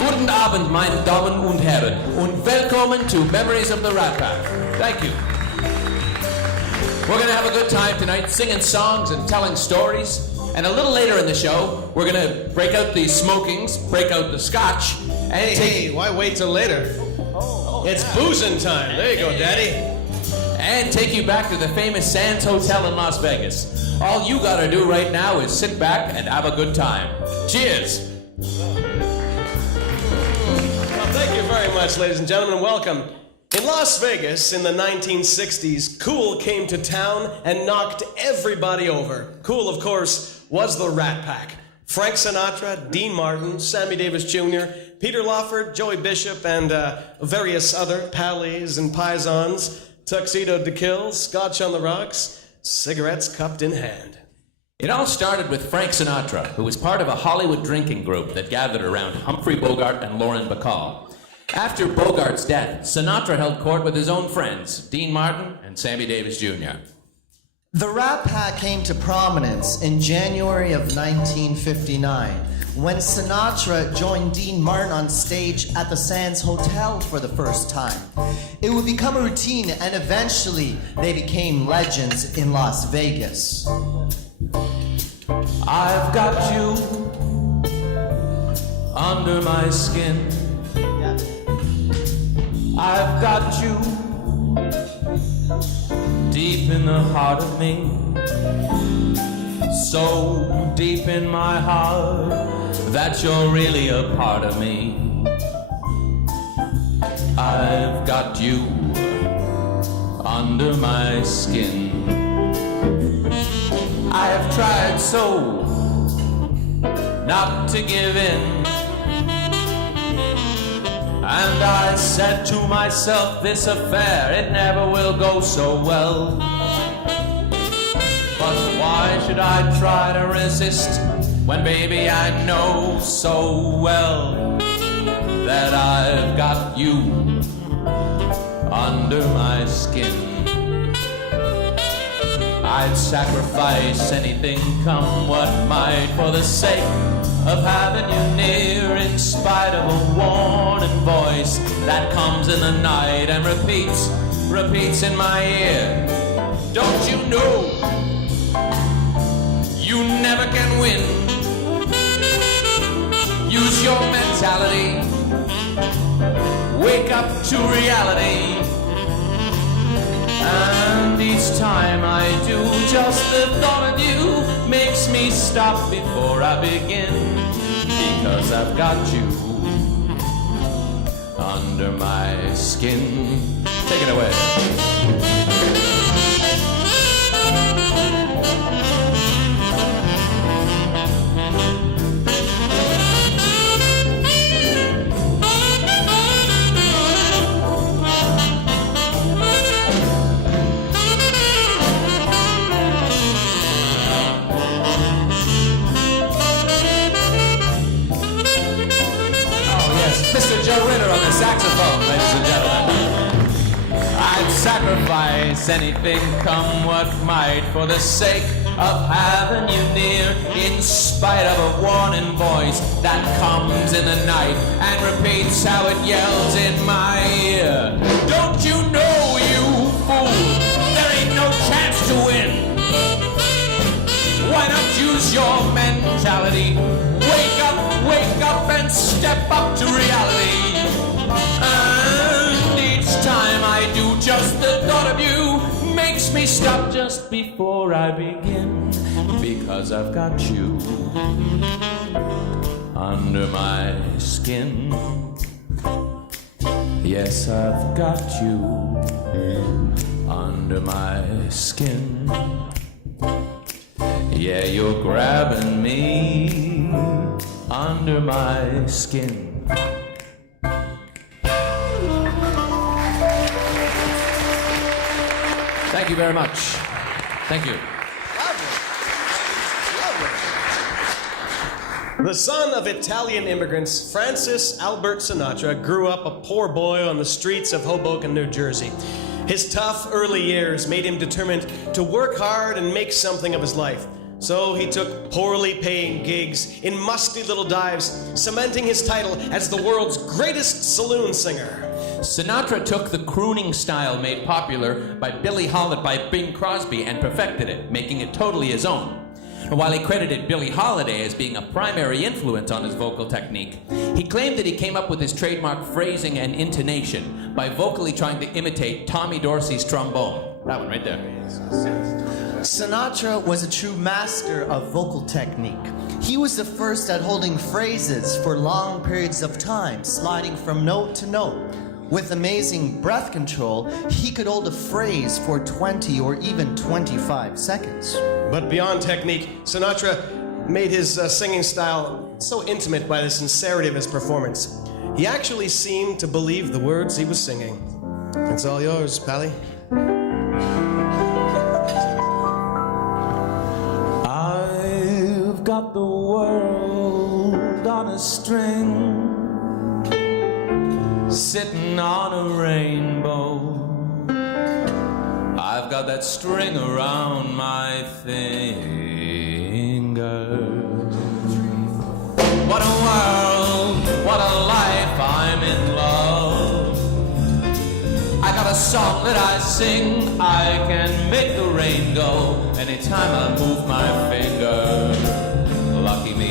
Guten Abend, meine Damen und Herren, und willkommen to Memories of the Rat Pack. Thank you. We're going to have a good time tonight, singing songs and telling stories. And a little later in the show, we're going to break out the smokings, break out the scotch. And Hey, why wait till later? It's boozing time. There you go, Daddy. And take you back to the famous Sands Hotel in Las Vegas. All you got to do right now is sit back and have a good time. Cheers. Well, thank you very much, ladies and gentlemen. Welcome. In Las Vegas in the 1960s, Cool came to town and knocked everybody over. Cool, of course, was the Rat Pack. Frank Sinatra, Dean Martin, Sammy Davis Jr., Peter Lawford, Joey Bishop, and various other pallies and paisans, Tuxedo to Kill, Scotch on the Rocks, cigarettes cupped in hand. It all started with Frank Sinatra, who was part of a Hollywood drinking group that gathered around Humphrey Bogart and Lauren Bacall. After Bogart's death, Sinatra held court with his own friends, Dean Martin and Sammy Davis Jr. The Rat Pack came to prominence in January of 1959 when Sinatra joined Dean Martin on stage at the Sands Hotel for the first time. It would become a routine, and eventually they became legends in Las Vegas. I've got you under my skin. I've got you deep in the heart of me, so deep in my heart that you're really a part of me. I've got you under my skin. I have tried so not to give in, and I said to myself, this affair, it never will go so well. But why should I try to resist when, baby, I know so well that I've got you under my skin. I'd sacrifice anything, come what might, for the sake of having you near, in spite of a warning voice that comes in the night and repeats in my ear. Don't you know you never can win? Use your mentality, wake up to reality. And each time I do, just the thought of you makes me stop before I begin, because I've got you under my skin. Take it away. Mr. Joe Ritter on the saxophone, ladies and gentlemen. I'd sacrifice anything, come what might, for the sake of having you near, in spite of a warning voice that comes in the night and repeats how it yells in my ear. Don't you know, you fool, there ain't no chance to win. Why not use your mentality? Wake up and step up to reality. And each time I do, just the thought of you makes me stop just before I begin, because I've got you under my skin. Yes, I've got you under my skin. Yeah, you're grabbing me under my skin. Thank you very much. Thank you. The son of Italian immigrants, Francis Albert Sinatra grew up a poor boy on the streets of Hoboken, New Jersey. His tough early years made him determined to work hard and make something of his life. So he took poorly paying gigs in musty little dives, cementing his title as the world's greatest saloon singer. Sinatra took the crooning style made popular by Bing Crosby and perfected it, making it totally his own. And while he credited Billie Holiday as being a primary influence on his vocal technique, he claimed that he came up with his trademark phrasing and intonation by vocally trying to imitate Tommy Dorsey's trombone. That one right there. Sinatra was a true master of vocal technique. He was the first at holding phrases for long periods of time, sliding from note to note. With amazing breath control, he could hold a phrase for 20 or even 25 seconds. But beyond technique, Sinatra made his singing style so intimate by the sincerity of his performance. He actually seemed to believe the words he was singing. It's all yours, Pally. I've got the world on a string, sitting on a rainbow. I've got that string around my finger. What a world, what a life, I'm in love. I got a song that I sing, I can make the rain go anytime I move my finger. Lucky me,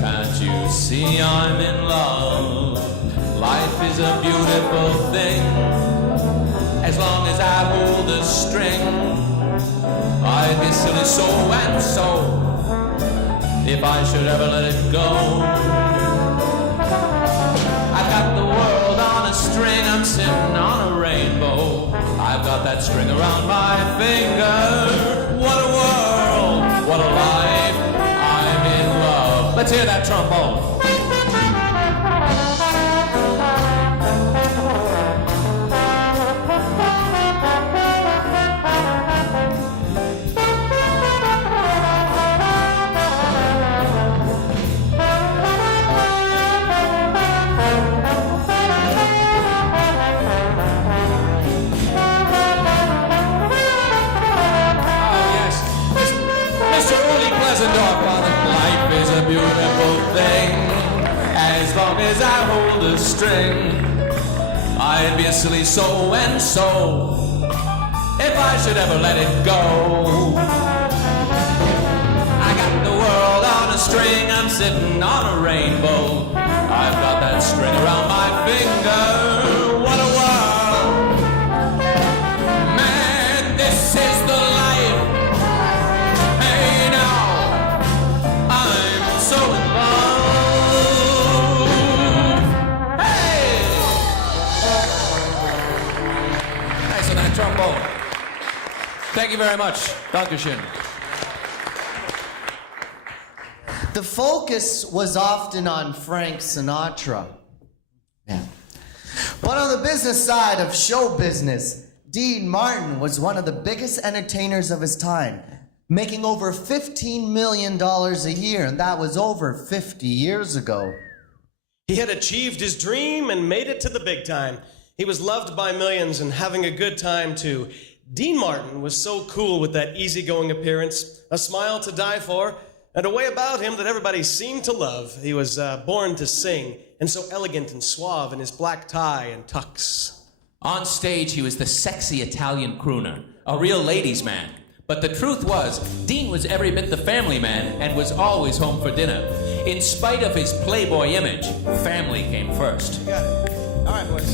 can't you see I'm in love? Life is a beautiful thing. As long as I hold the string, I'd be silly so and so if I should ever let it go. I got the world on a string, I'm sitting on a rainbow. I've got that string around my finger. What a world, what a life, I'm in love. Let's hear that trombone. Life is a beautiful thing. As long as I hold a string, I'd be a silly so and so if I should ever let it go. I got the world on a string, I'm sitting on a rainbow. I've got that string around my finger. What a world, man, this is the life. So in love. Hey! Nice on that trombone. Thank you very much. Dankeschön. The focus was often on Frank Sinatra. Yeah. But on the business side of show business, Dean Martin was one of the biggest entertainers of his time, making over $15 million a year, and that was over 50 years ago. He had achieved his dream and made it to the big time. He was loved by millions and having a good time too. Dean Martin was so cool with that easygoing appearance, a smile to die for, and a way about him that everybody seemed to love. He was born to sing, and so elegant and suave in his black tie and tux. On stage, he was the sexy Italian crooner, a real ladies' man. But the truth was, Dean was every bit the family man and was always home for dinner. In spite of his playboy image, family came first. Got it. All right, boys.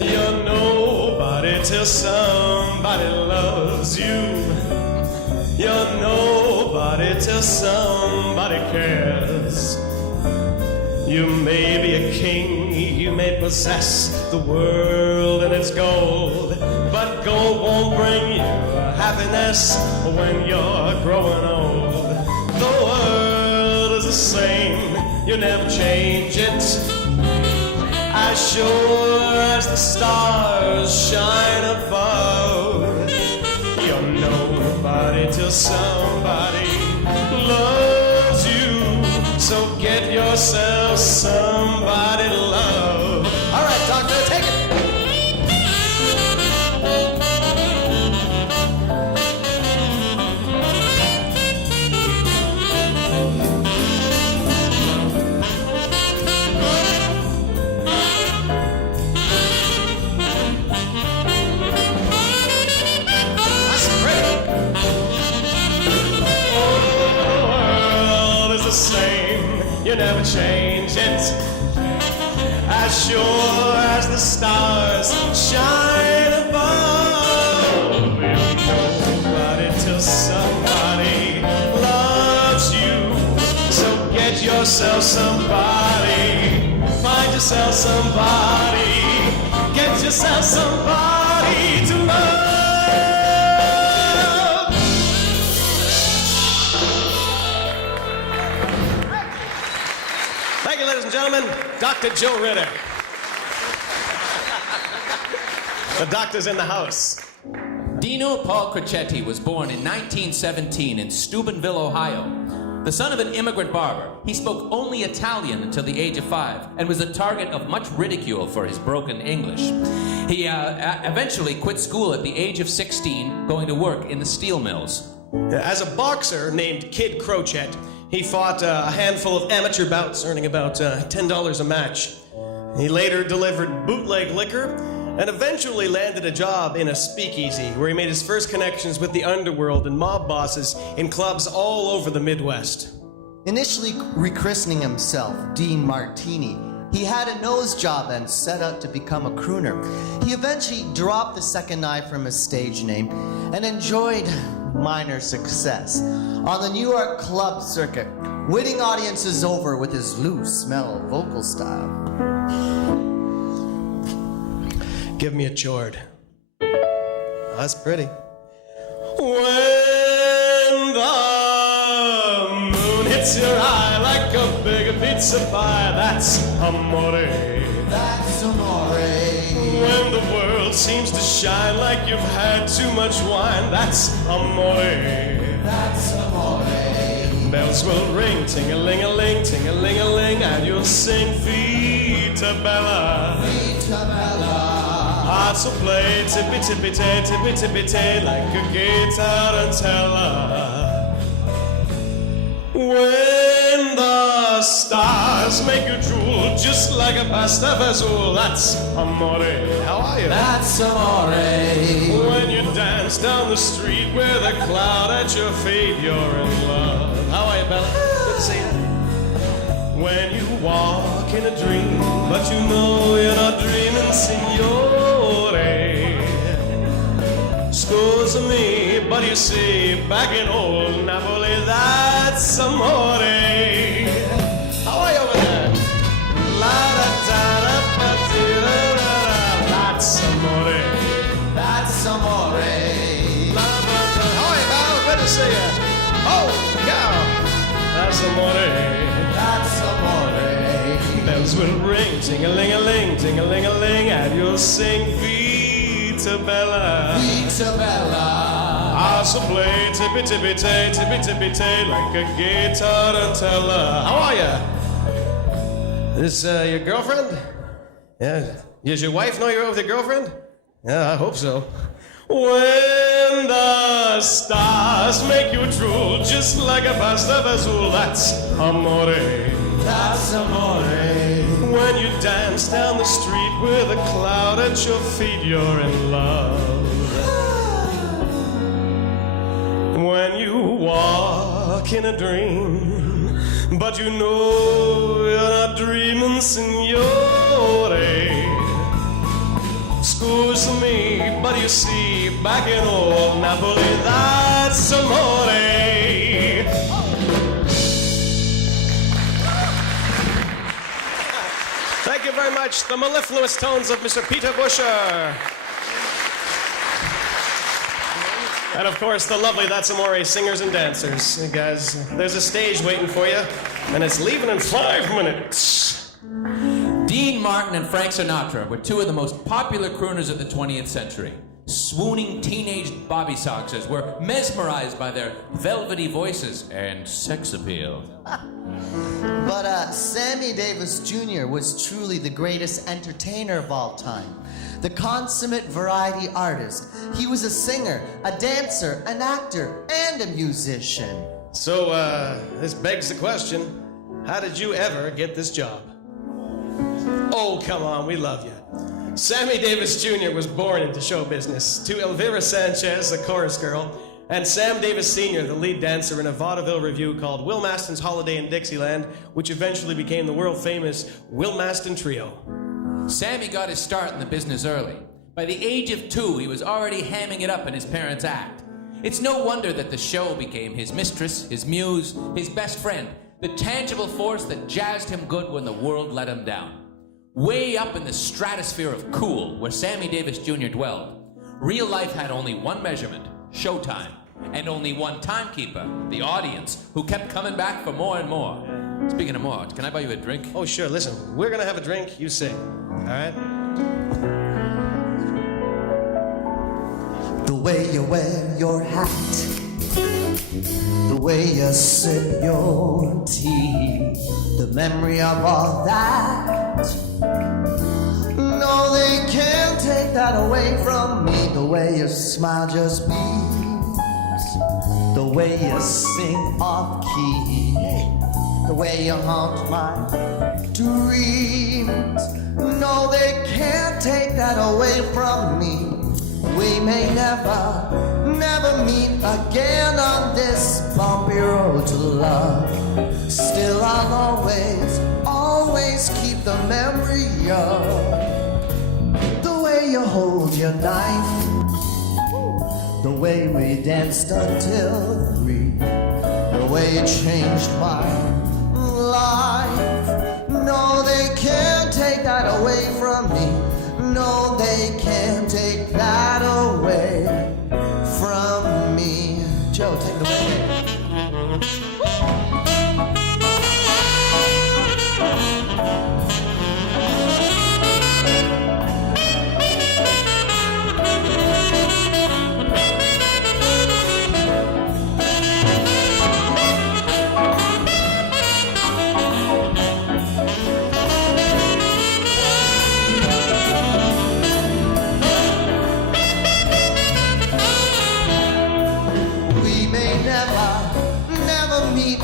You're nobody till somebody loves you. You're nobody till somebody cares. You may be a king, you may possess the world and its gold, but gold won't bring you happiness when you're growing old. The world is the same, you never change it, as sure as the stars shine above. You're nobody till somebody loves you, so get yourself somebody to love. All right, doctor, take it. you never change it. As sure as the stars shine above, nobody till somebody loves you. So get yourself somebody, find yourself somebody, get yourself somebody to love. Thank you, ladies and gentlemen. Dr. Joe Ritter. The doctor's in the house. Dino Paul Crocetti was born in 1917 in Steubenville, Ohio. The son of an immigrant barber, he spoke only Italian until the age of 5 and was the target of much ridicule for his broken English. He eventually quit school at the age of 16, going to work in the steel mills. As a boxer named Kid Crochet, he fought a handful of amateur bouts, earning about $10 a match. He later delivered bootleg liquor and eventually landed a job in a speakeasy where he made his first connections with the underworld and mob bosses in clubs all over the Midwest. Initially rechristening himself Dean Martini, he had a nose job and set out to become a crooner. He eventually dropped the second I from his stage name and enjoyed minor success on the New York club circuit, winning audiences over with his loose, mellow vocal style. Give me a chord. Oh, that's pretty. When the moon hits your eye like a big pizza pie, that's amore. That's amore. When the world seems to shine like you've had too much wine, that's amore. That's amore. Bells will ring, ting-a-ling-a-ling, ting-a-ling-a-ling, and you'll sing Vita Bella. Vita Bella. Hearts will play tippy-tippy-tay, tippy-tippy-tay, like a guitar-and-tella. When the stars make you drool, just like a pasta fazool, that's amore. How are you? That's amore. When you dance down the street with a cloud at your feet, you're in love. How are you, Bella? Good to see you. When you walk in a dream, but you know you're not dreaming, signore. Scusa me, but you see, back in old Napoli, that's amore. How are you over there? La-da-da-da-ba-dee-da-da-da. That's amore. That's amore. La-da-da. How are you, pal? Good to see you. Oh, cow. That's amore. That's amore. Bells will ring, ting-a-ling-a-ling, ting-a-ling-a-ling, and you'll sing Vita Bella. Vita Bella. Hearts will play tippy-tippy-tay, tippy-tippy-tay, like a guitar-and-tella. How are ya? This your girlfriend? Yeah. Does your wife know you're with your girlfriend? Yeah, I hope so. When the stars make you drool, just like a pasta fazool, that's amore. That's amore. When you dance down the street with a cloud at your feet, you're in love. When you walk in a dream, but you know you're not dreaming, signore. Scusa me, but you see, back in old Napoli, that's amore. Thank you very much. The mellifluous tones of Mr. Peter Buscher. And of course, the lovely That's Amore singers and dancers. Hey guys, there's a stage waiting for you, and it's leaving in 5 minutes. Dean Martin and Frank Sinatra were two of the most popular crooners of the 20th century. Swooning teenage bobby soxers were mesmerized by their velvety voices and sex appeal. But Sammy Davis Jr. was truly the greatest entertainer of all time. The consummate variety artist. He was a singer, a dancer, an actor, and a musician. So, this begs the question, how did you ever get this job? Oh, come on, we love you. Sammy Davis Jr. was born into show business to Elvira Sanchez, a chorus girl, And Sam Davis Sr., the lead dancer in a vaudeville revue called Will Maston's Holiday in Dixieland, which eventually became the world-famous Will Maston Trio. Sammy got his start in the business early. By the age of 2, he was already hamming it up in his parents' act. It's no wonder that the show became his mistress, his muse, his best friend, the tangible force that jazzed him good when the world let him down. Way up in the stratosphere of cool, where Sammy Davis Jr. dwelled, real life had only one measurement, showtime, and only one timekeeper, the audience, who kept coming back for more and more. Speaking of more, can I buy you a drink? Oh, sure. Listen, we're gonna have a drink. You sing. All right? The way you wear your hat, the way you sip your tea, the memory of all that. No, they can't take that away from me. The way you smile just beams, the way you sing off key, the way you haunt my dreams. No, they can't take that away from me. We may never meet again on this bumpy road to love. Still I'll always keep the memory of the way you hold your knife, the way we danced until 3, the way you changed my life. No, they can't take that away from me. No, they can't take that away from me. Joe, take it away.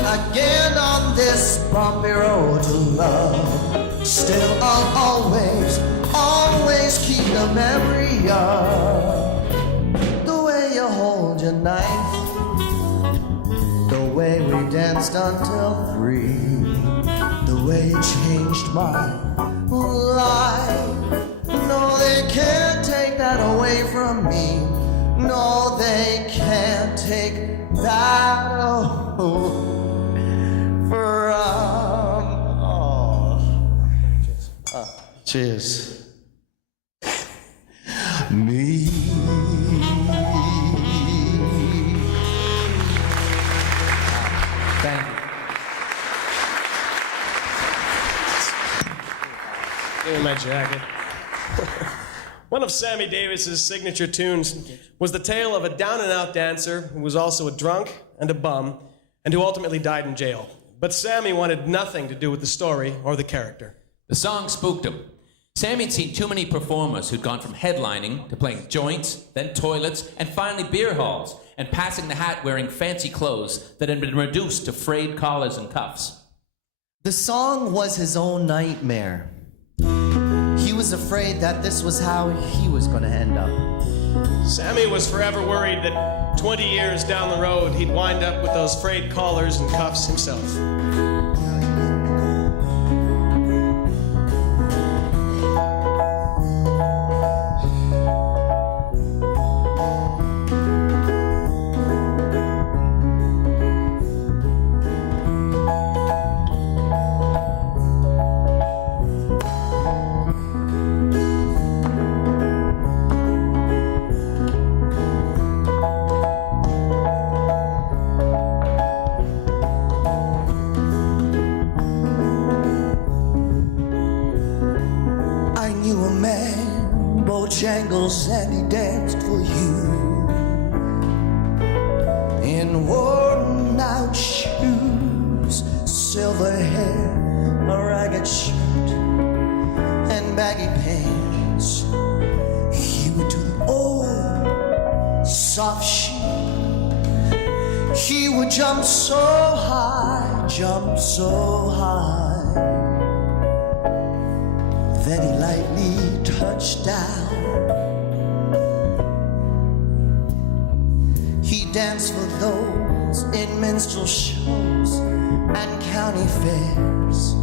Again on this bumpy road to love. Still I'll always keep the memory of the way you hold your knife, the way we danced until 3, the way you changed my life. No, they can't take that away from me. No, they can't take that away. Cheers. Me. Thank you. Give me my jacket. One of Sammy Davis's signature tunes was the tale of a down-and-out dancer who was also a drunk and a bum and who ultimately died in jail. But Sammy wanted nothing to do with the story or the character. The song spooked him. Sammy had seen too many performers who'd gone from headlining to playing joints, then toilets, and finally beer halls, and passing the hat wearing fancy clothes that had been reduced to frayed collars and cuffs. The song was his own nightmare. He was afraid that this was how he was going to end up. Sammy was forever worried that 20 years down the road he'd wind up with those frayed collars and cuffs himself. Jangles and he danced for you in worn out shoes, silver hair, a ragged shirt, and baggy pants. He would do the old soft sheep. He would jump so high, then he lightly touched down. He danced dance for those in minstrel shows and county fairs.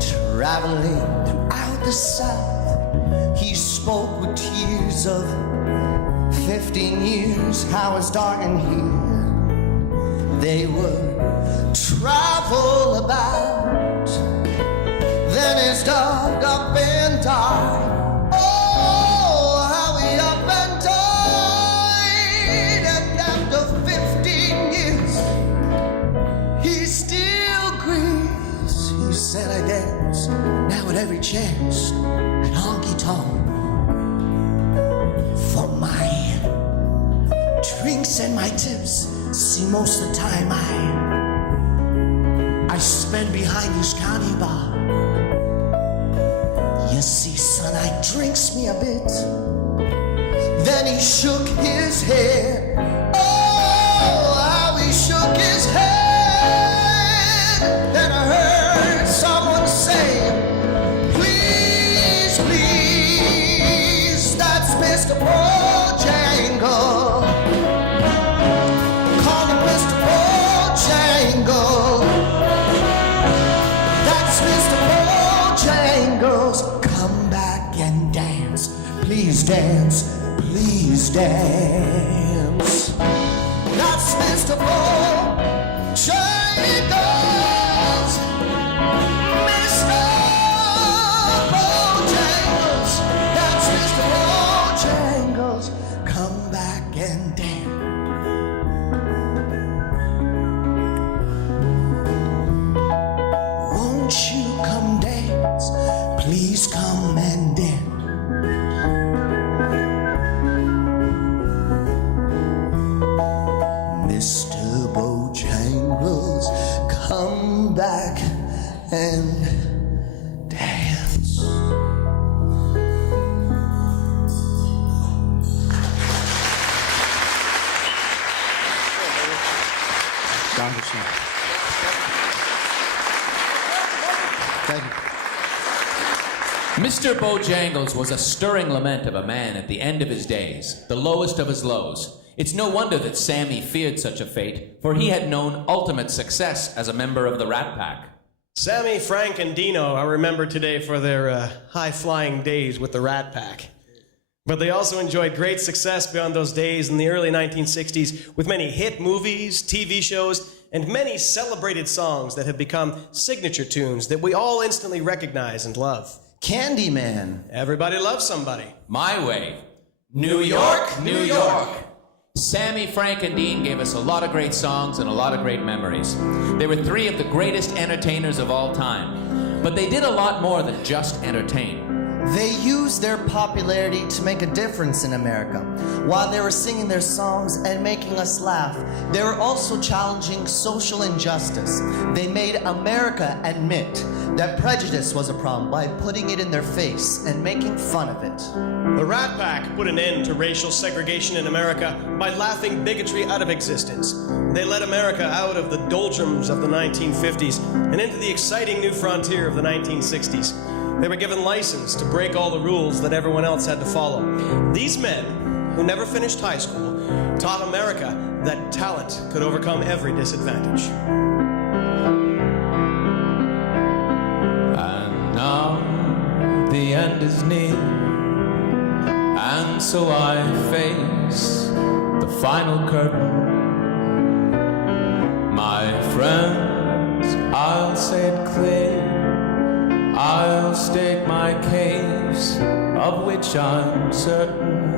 Traveling throughout the South, he spoke with tears of 15 years, how it's dark in here. They would travel about, then his dog up and died. Oh, how he up and died. And after 15 years, he still grieves. He said, I dance now at every chance at honky-tonk for my drinks and my tips. See, most of the time I spend behind his county bar. You see, son, I drinks me a bit. Then he shook his head. Oh, how he shook his head. Then I heard someone say, please, please, that's Mr. Bojangle. Call him Mr. Bojangle. That's Mr. Bojangles. Come back and dance. Please dance. Please dance. That's Mr. Bojangles. Mr. Bojangles. That's Mr. Bojangles. Come back and dance. Won't you come dance? Please come and dance. Mr. Bojangles, come back and dance. Thank you. Mr. Bojangles was a stirring lament of a man at the end of his days, the lowest of his lows. It's no wonder that Sammy feared such a fate, for he had known ultimate success as a member of the Rat Pack. Sammy, Frank, and Dino are remembered today for their high-flying days with the Rat Pack. But they also enjoyed great success beyond those days in the early 1960s with many hit movies, TV shows, and many celebrated songs that have become signature tunes that we all instantly recognize and love. Candyman. Everybody loves somebody. My Way. New York, New York. Sammy, Frank, and Dean gave us a lot of great songs and a lot of great memories. They were three of the greatest entertainers of all time. But they did a lot more than just entertain. They used their popularity to make a difference in America. While they were singing their songs and making us laugh, they were also challenging social injustice. They made America admit that prejudice was a problem by putting it in their face and making fun of it. The Rat Pack put an end to racial segregation in America by laughing bigotry out of existence. They led America out of the doldrums of the 1950s and into the exciting new frontier of the 1960s. They were given license to break all the rules that everyone else had to follow. These men, who never finished high school, taught America that talent could overcome every disadvantage. And now the end is near, and so I face the final curtain. My friends, I'll say it clear, I'll stake my caves, of which I'm certain.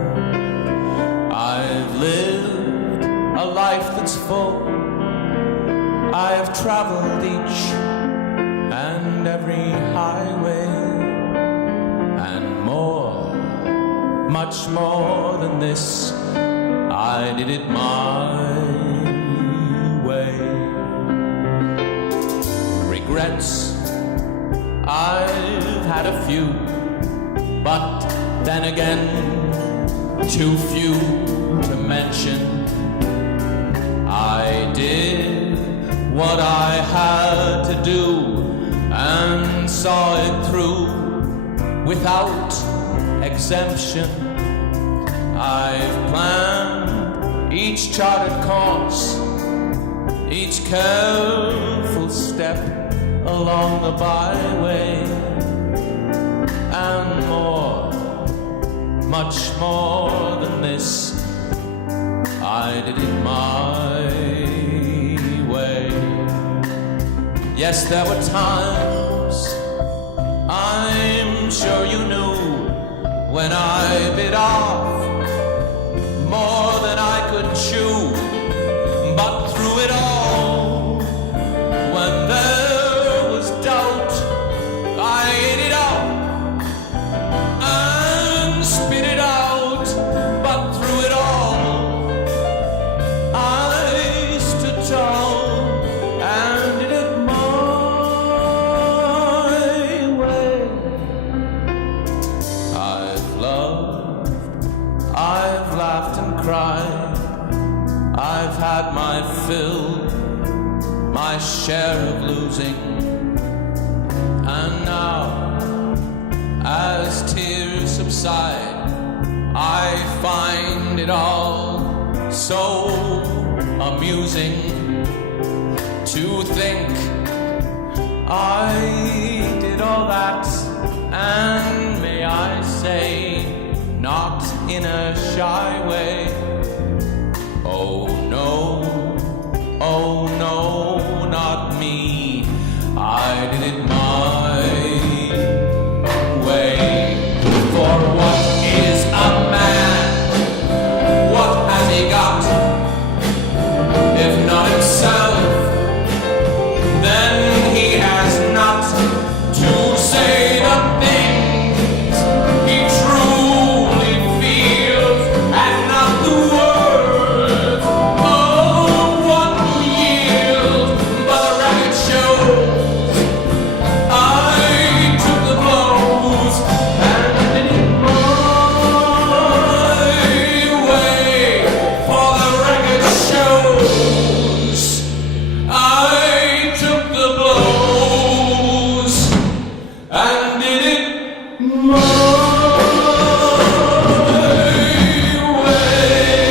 I've lived a life that's full. I've traveled each and every highway, and more, much more than this, I did it my way. Regrets, I've had a few, but then again, too few to mention. I did what I had to do and saw it through without exemption. I've planned each charted course, each careful step along the byway, and more, much more than this, I did it my way. Yes, there were times, I'm sure you knew, when I bit off more than I could chew. But through it all, when there was doubt, I ate it up and spit it out. But through it all, I stood tall and did it my way. I've loved, I've laughed and cried, I've had my fill, my share of losing. And now, as tears subside, I find it all so amusing to think I did all that, and may I say, not in a shy way. Oh no, not me. I did it my way. For what is a man? What has he got? If not himself, then he has not to say the things he truly feels, and not the words of one who yields. But the record shows I took the blows and did it my way. For the record shows I took the blows and did it my way.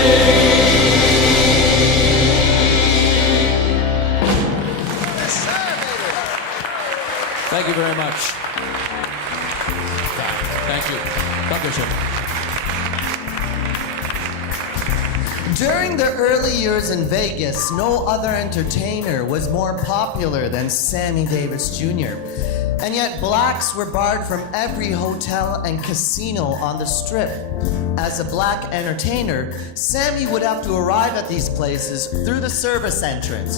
Thank you very much. Thank you. Dankeschön. During the early years in Vegas, no other entertainer was more popular than Sammy Davis Jr. And yet blacks were barred from every hotel and casino on the Strip. As a black entertainer, Sammy would have to arrive at these places through the service entrance,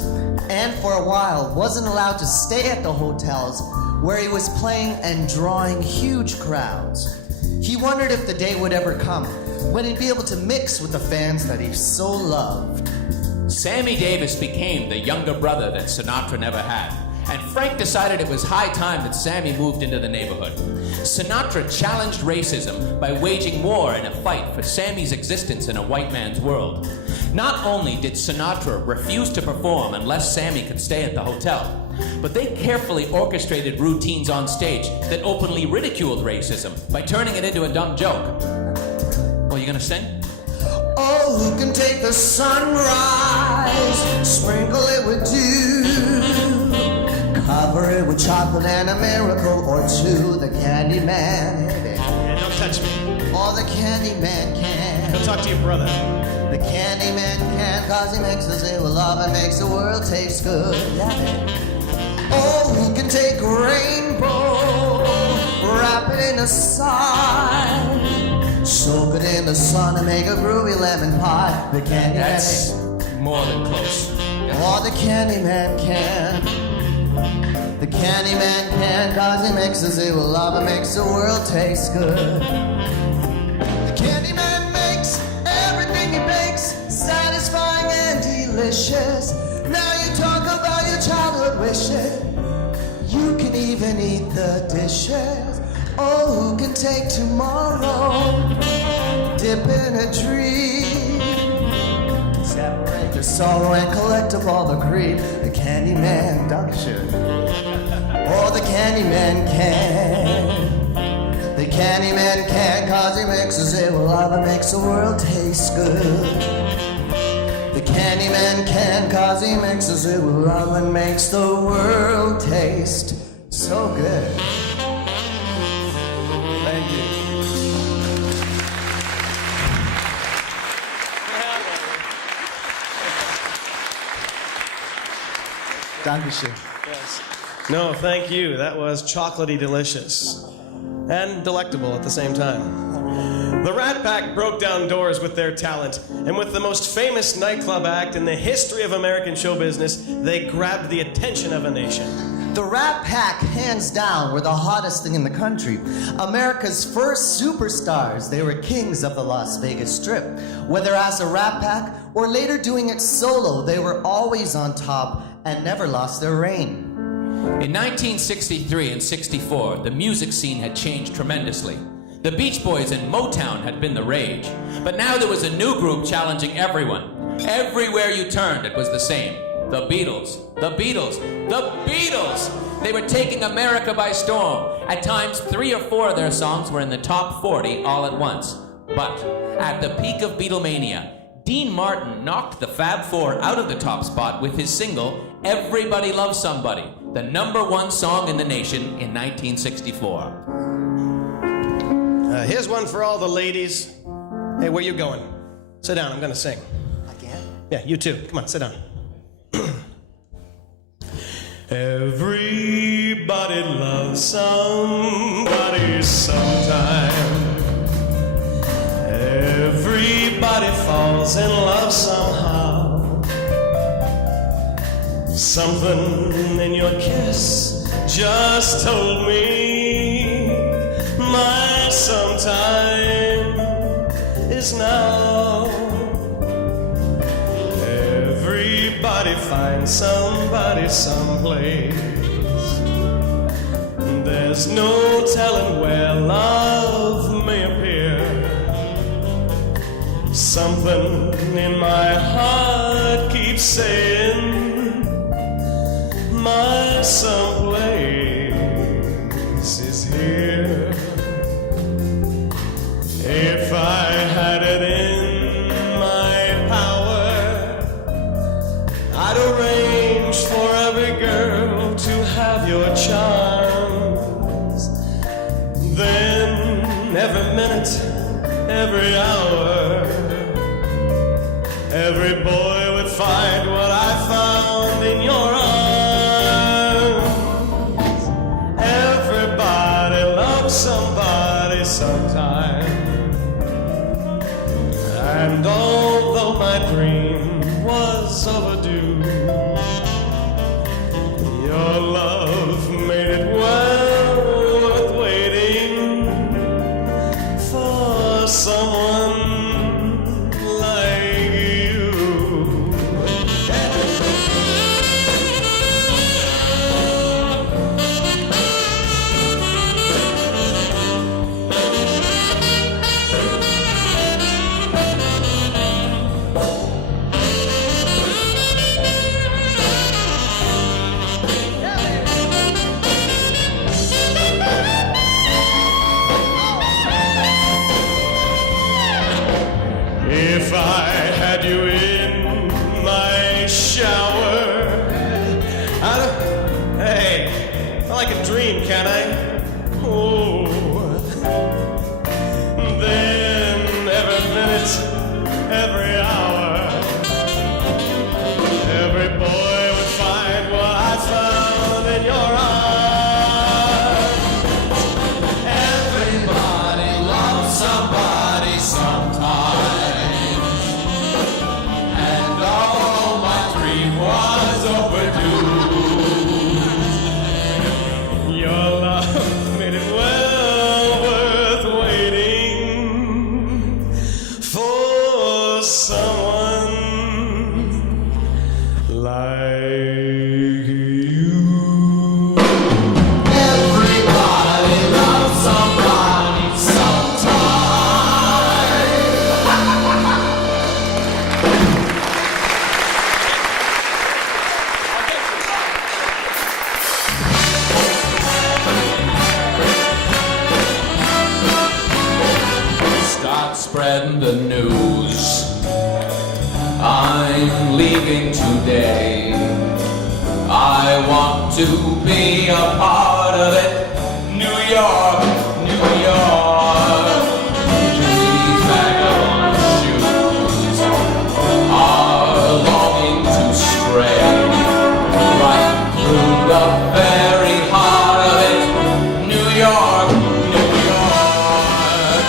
and for a while wasn't allowed to stay at the hotels where he was playing and drawing huge crowds. He wondered if the day would ever come when he'd be able to mix with the fans that he so loved. Sammy Davis became the younger brother that Sinatra never had, and Frank decided it was high time that Sammy moved into the neighborhood. Sinatra challenged racism by waging war in a fight for Sammy's existence in a white man's world. Not only did Sinatra refuse to perform unless Sammy could stay at the hotel, but they carefully orchestrated routines on stage that openly ridiculed racism by turning it into a dumb joke. Well, you gonna sing? Oh, who can take the sunrise, sprinkle it with dew, cover it with chocolate and a miracle or two. The candy man, Yeah, don't touch me. oh, the candy man can. Go talk to your brother. The candy man can, cause he mixes it with love and makes the world taste good. Oh, who can take a rainbow, wrap it in a sigh, soak it in the sun and make a groovy lemon pie. The candy That's man. more than close. Oh, the candy man can. The candy man can, cause he mixes it with love and makes the world taste good. The candy man makes everything he bakes satisfying and delicious. Now you talk about your childhood wishes. You can even eat the dishes. Oh, who can take tomorrow, dip in a dream, separate the sorrow and collect up all the grief. The candy man, Dankeschön. Oh, the candy man can. The candy man can, cause he mixes it with love and makes the world taste good. The Candyman can, cause he mixes it with love and makes the world taste so good. Thank you. Dankeschön. Yes. No, thank you. That was chocolatey delicious. And delectable at the same time. The Rat Pack broke down doors with their talent, and with the most famous nightclub act in the history of American show business, they grabbed the attention of a nation. The Rat Pack, hands down, were the hottest thing in the country. America's first superstars. They were kings of the Las Vegas Strip. Whether as a Rat Pack or later doing it solo, they were always on top and never lost their reign. In 1963 and 64, the music scene had changed tremendously. The Beach Boys and Motown had been the rage, but now there was a new group challenging everyone. Everywhere you turned, it was the same. The Beatles, the Beatles, the Beatles! They were taking America by storm. At times, 3 or 4 of their songs were in the top 40 all at once. But at the peak of Beatlemania, Dean Martin knocked the Fab Four out of the top spot with his single, Everybody Loves Somebody, the #1 song in the nation in 1964. Here's one for all the ladies. Hey, where you going? Sit down, I'm gonna sing. Again? Yeah, you too. Come on, sit down. Everybody loves somebody sometime. Everybody falls in love somehow. Something in your kiss just told me my sometime is now. Everybody finds somebody someplace. There's no telling where love may appear. Something in my heart keeps saying my someplace is here. If I had it in my power, I'd arrange for every girl to have your charms. Then every minute, every hour, every boy would find what I found in your arms. Everybody loves somebody sometime. And although my dream was overdue, your love made it well worth waiting for someone like you. If I had you in my shower, hey, I can dream, can I? Oh, then every minute, every hour, every boy would find what I found in your arms. Everybody loves somebody sometime. Was overdue. Your love made it well worth waiting for someone like you. Everybody loves somebody sometime. Start spreading the news. I'm leaving today. I want to be a part of it. New York, New York. These vagabond shoes are longing to stray right through the very heart of it. New York, New York.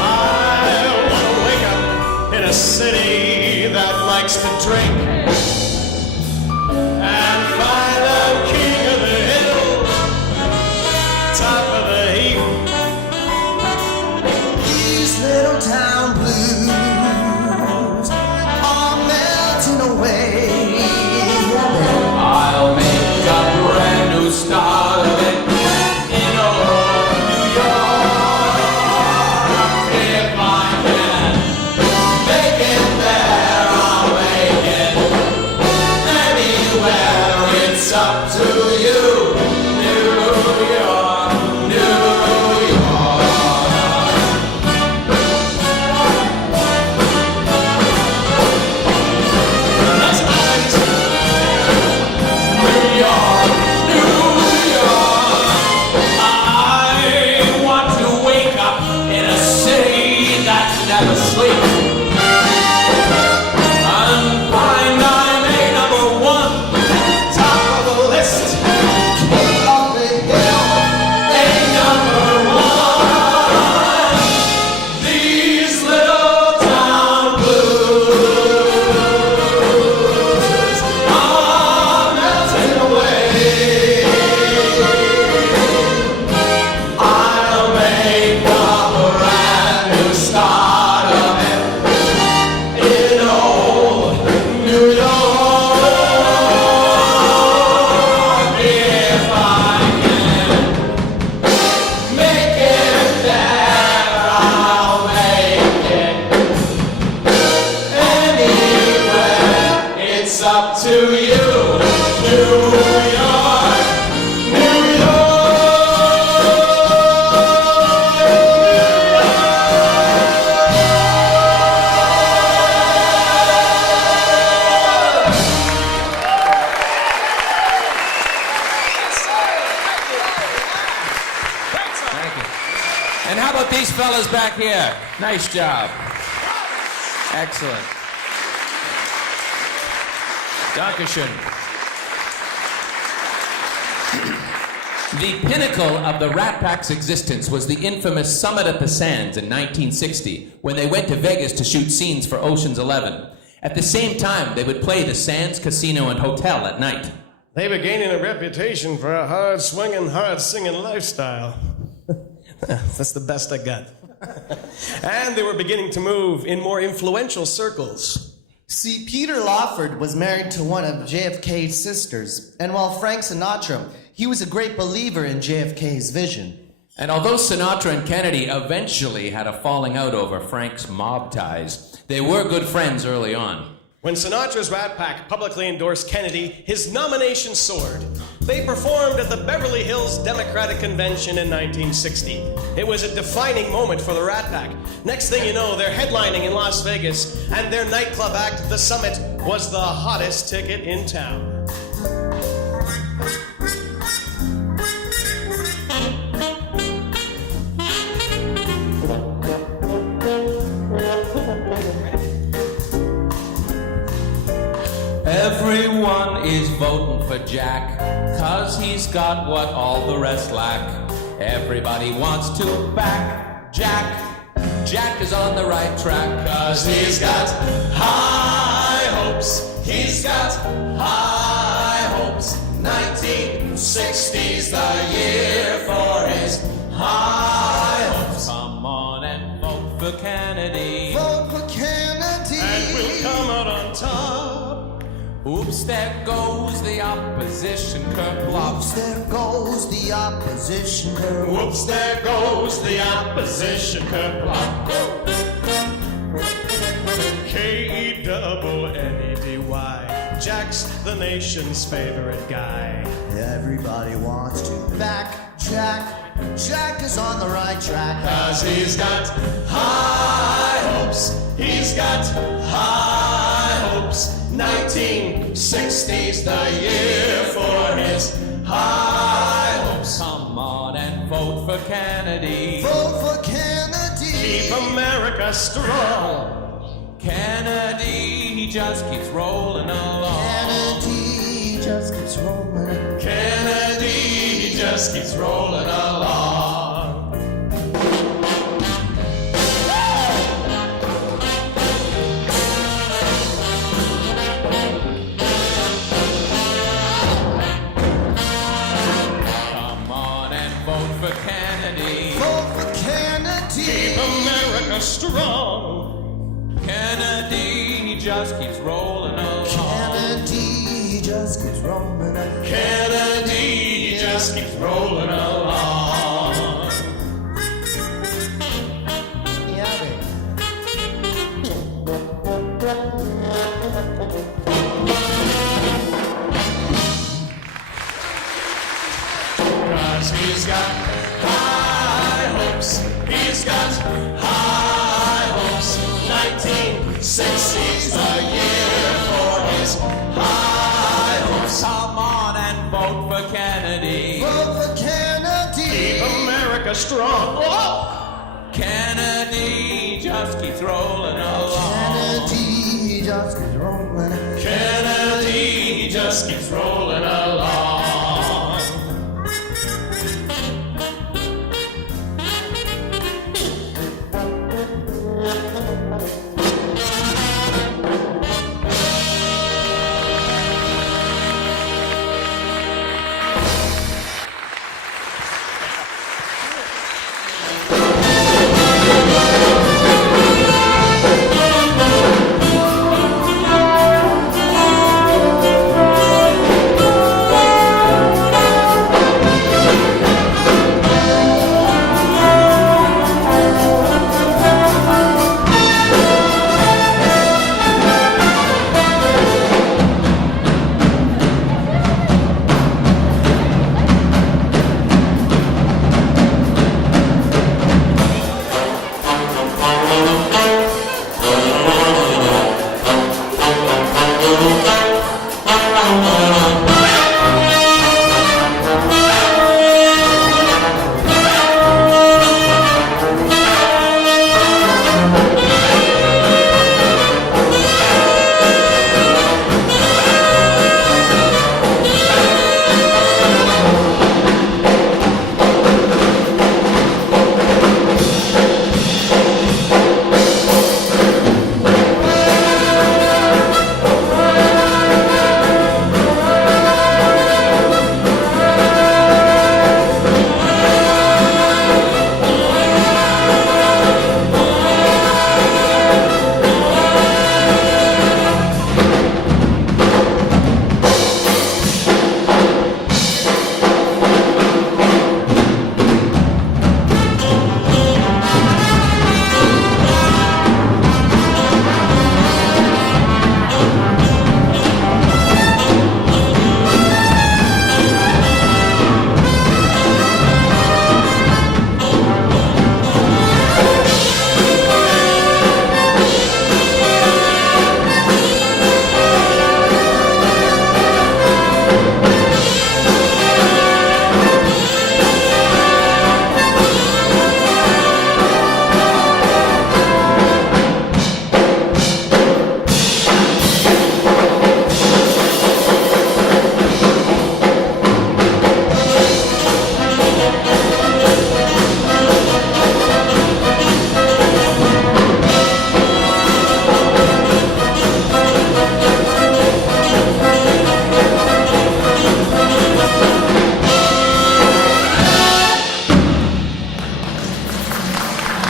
I want to wake up in a city that likes to drink and find I'm king of the hill, top of the heap. These little town blues are melting away. I'll make a brand new start of it in old New York. If I can make it there, I'll make it anywhere. It's up to you, New York, New York. That's nice. New York, New York. I want to wake up in a city that never sleeps and find I'm a number one, top of the list, On the hill, a number one. These little town blues are melting away. I'll make a brand new start of it in old New York. If I can make it there, I'll make it anywhere. It's up to you, New York, New Thank you. And how about these fellas back here? Nice job. Excellent. Dankeschön. The pinnacle of the Rat Pack's existence was the infamous Summit at the Sands in 1960, when they went to Vegas to shoot scenes for Ocean's 11. At the same time, they would play the Sands Casino and Hotel at night. They were gaining a reputation for a hard swinging, hard singing lifestyle. That's the best I got. And they were beginning to move in more influential circles. See, Peter Lawford was married to one of JFK's sisters, and while Frank Sinatra, he was a great believer in JFK's vision. And although Sinatra and Kennedy eventually had a falling out over Frank's mob ties, they were good friends early on. When Sinatra's Rat Pack publicly endorsed Kennedy, his nomination soared. They performed at the Beverly Hills Democratic Convention in 1960. It was a defining moment for the Rat Pack. Next thing you know, they're headlining in Las Vegas, and their nightclub act, The Summit, was the hottest ticket in town. Everyone is voting for Jack, 'cause he's got what all the rest lack. Everybody wants to back Jack. Jack is on the right track, 'cause he's got high hopes. He's got high hopes. 1960's the year for his high hopes. Come on and vote for Kennedy. Vote for Kennedy. And we'll come out on top. Oops, there goes the opposition kerplop. Oops, there goes the opposition curve. Whoops, there goes the opposition kerplop. K-E-double-N-E-D-Y. Jack's the nation's favorite guy. Everybody wants to back Jack. Jack is on the right track. 'Cause he's got high hopes. He's got high hopes. 1960's the year for his high hopes. Come on and vote for Kennedy. Vote for Kennedy. Keep America strong. Kennedy, he just keeps rolling along. Kennedy just keeps rolling. Kennedy, he just keeps rolling along. Come on and vote for Kennedy. Vote for Kennedy. Keep America strong. Kennedy, he just keeps rolling along. Kennedy just keeps rolling. Kennedy, he just keeps rolling along. Yeah, baby. 'Cause he's got high hopes. He's got high hopes. 1960's the year for his high hopes. Come on and vote for Kennedy. Vote for Kennedy. Keep America strong. Whoa! Kennedy just keeps rolling along. Kennedy just keeps rolling. Kennedy just keeps rolling along.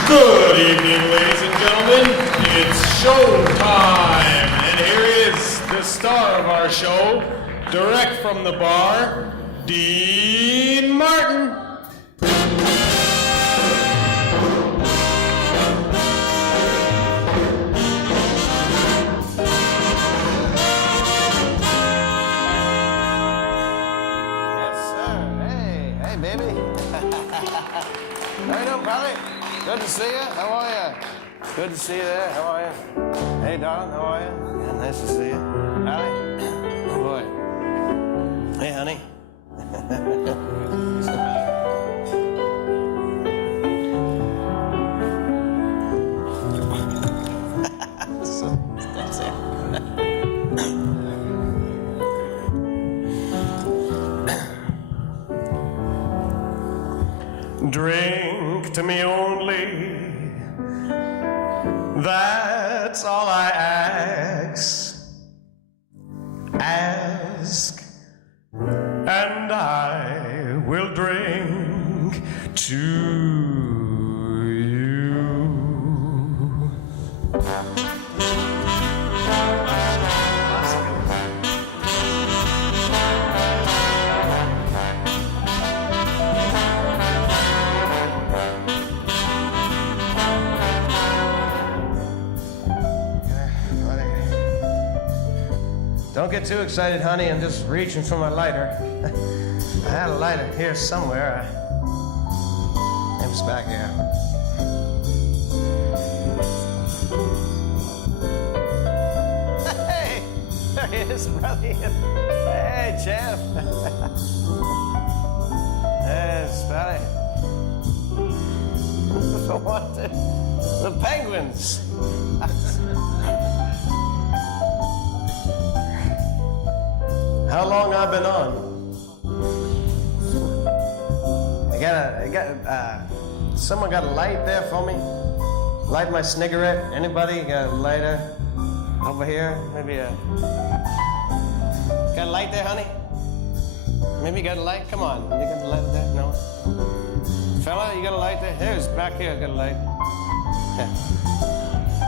Good evening, ladies and gentlemen. It's showtime. And here is the star of our show, direct from the bar, Dean Martin. Yes, sir. Hey, baby. How you doing, Polly? Good to see you. How are you? Good to see you there. How are you? Hey, darling. How are you? Yeah, nice to see you. Honey? Oh, boy. Hey, honey. Drink to me only, that's all I ask. Ask, and I will drink to you. Don't get too excited, honey. I'm just reaching for my lighter. I had a lighter here somewhere. It was back here. Hey! There he is, brother. Hey, champ. Hey, Spelly. What the penguins. How long I've been on? Someone got a light there for me? Light my cigarette? Anybody got a lighter over here? Maybe got a light there, honey? Maybe you got a light? Come on. You got a light there? No? Fella, you got a light there? There's back here, I got a light. Yeah.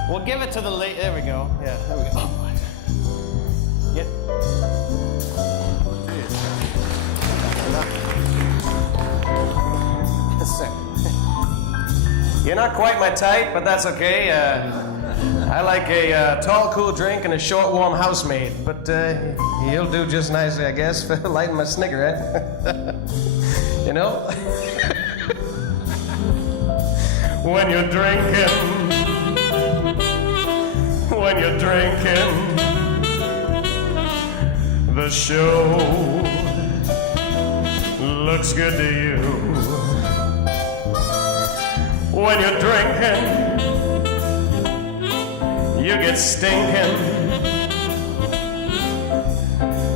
We'll give it to the late. There we go. Yeah, there we go. Oh, boy. Get. Yes, sir. You're not quite my type, but that's okay. I like a tall, cool drink and a short, warm housemaid. But you'll do just nicely, I guess, for lighting my cigarette. You know? When you're drinking, the show looks good to you. When you're drinking, you get stinking.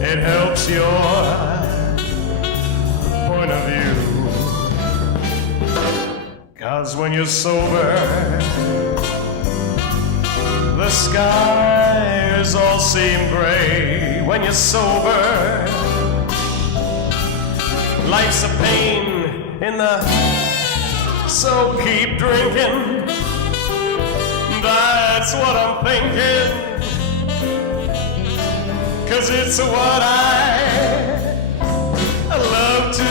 It helps your point of view. 'Cause when you're sober, the skies all seem gray. When you're sober, life's a pain in the... So keep drinking, that's what I'm thinking. 'Cause it's what I love to do.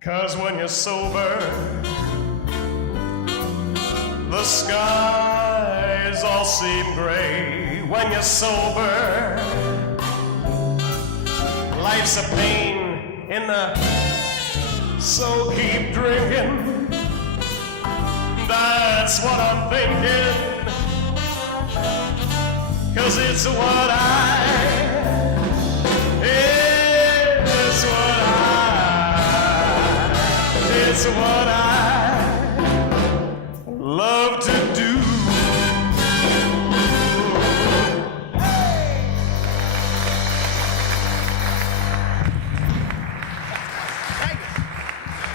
Cause when you're sober, the skies all seem gray. When you're sober, life's a pain in the... So keep drinking, that's what I'm thinking. 'Cause it's what it's what I love to do.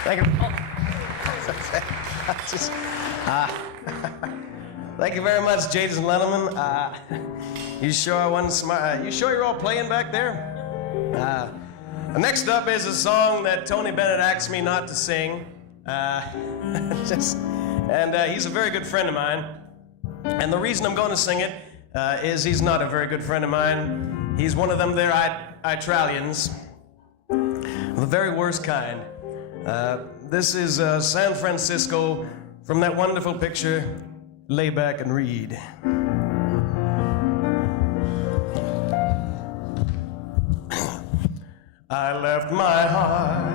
Thank you. Thank you very much, Jades and Lennon. You sure I wasn't smart? You sure you're all playing back there? Next up is a song that Tony Bennett asked me not to sing. He's a very good friend of mine. And the reason I'm going to sing it is he's not a very good friend of mine. He's one of them there Itralians. The very worst kind. This is San Francisco from that wonderful picture, Lay Back and Read. I left my heart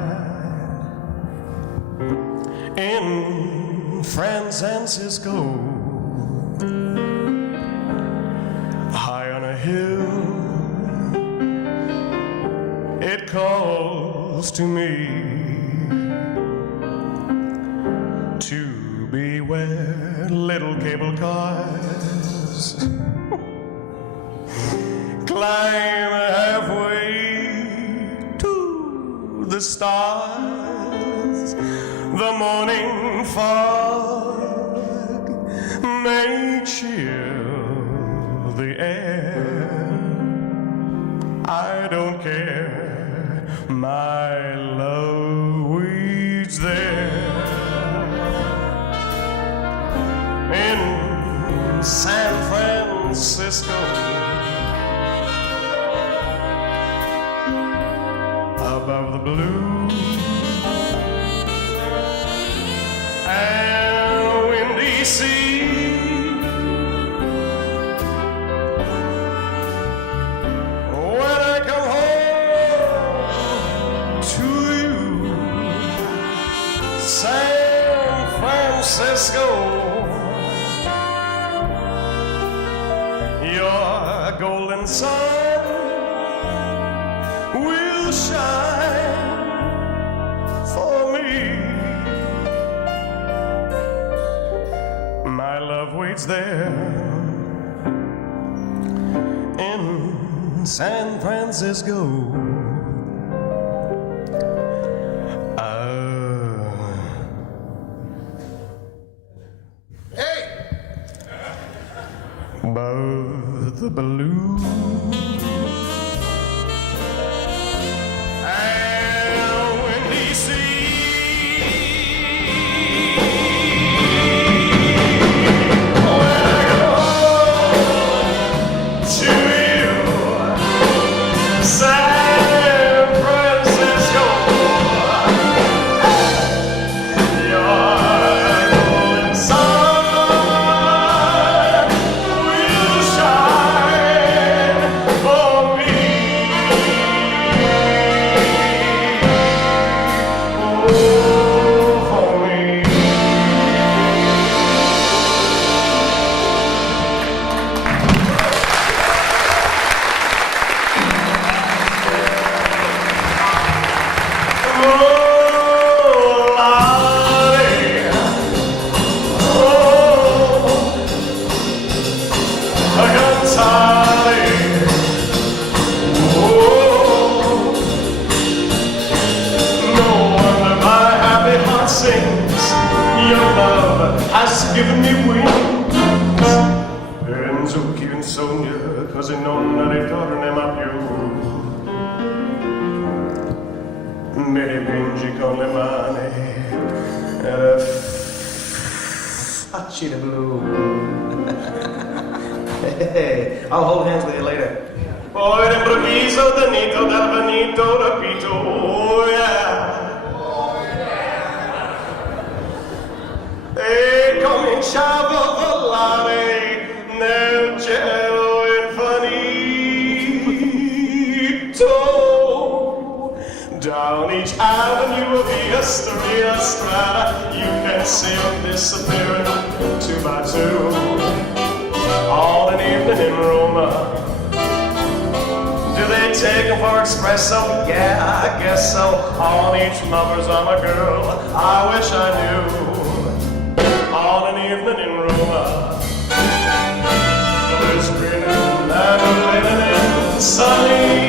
in Francisco, high on a hill. It calls to me to beware little cable cars climb halfway to the stars. The morning fog may chill the air. I don't care, my love waits there in San Francisco. Above the blue and windy sea, when I come home to you, San Francisco, your golden sun will shine for me. My love waits there in San Francisco. Hey! Above the blue and windy sea. When I go home to you, San Francisco, your golden sun will shine for me. Oh, for me. Oh, Lottie. Oh, Cantare. Oh, no wonder my happy heart sings. Your love has given me wings. Penso che un sogno così non ritornerà più. Mi dipingi con le mani facci the blue. Hey, I'll hold hands with you later. Poi d'improvviso Danito dal vanito rapito. Oh yeah. E cominciavo a volare nel cielo infinito. Down each avenue of via strada, you can see them disappearing two by two. All an evening in Roma. Do they take them for espresso? Yeah, I guess so. On each mother's arm a girl I wish I knew. On an evening in Roma. There's green and linen and sunny.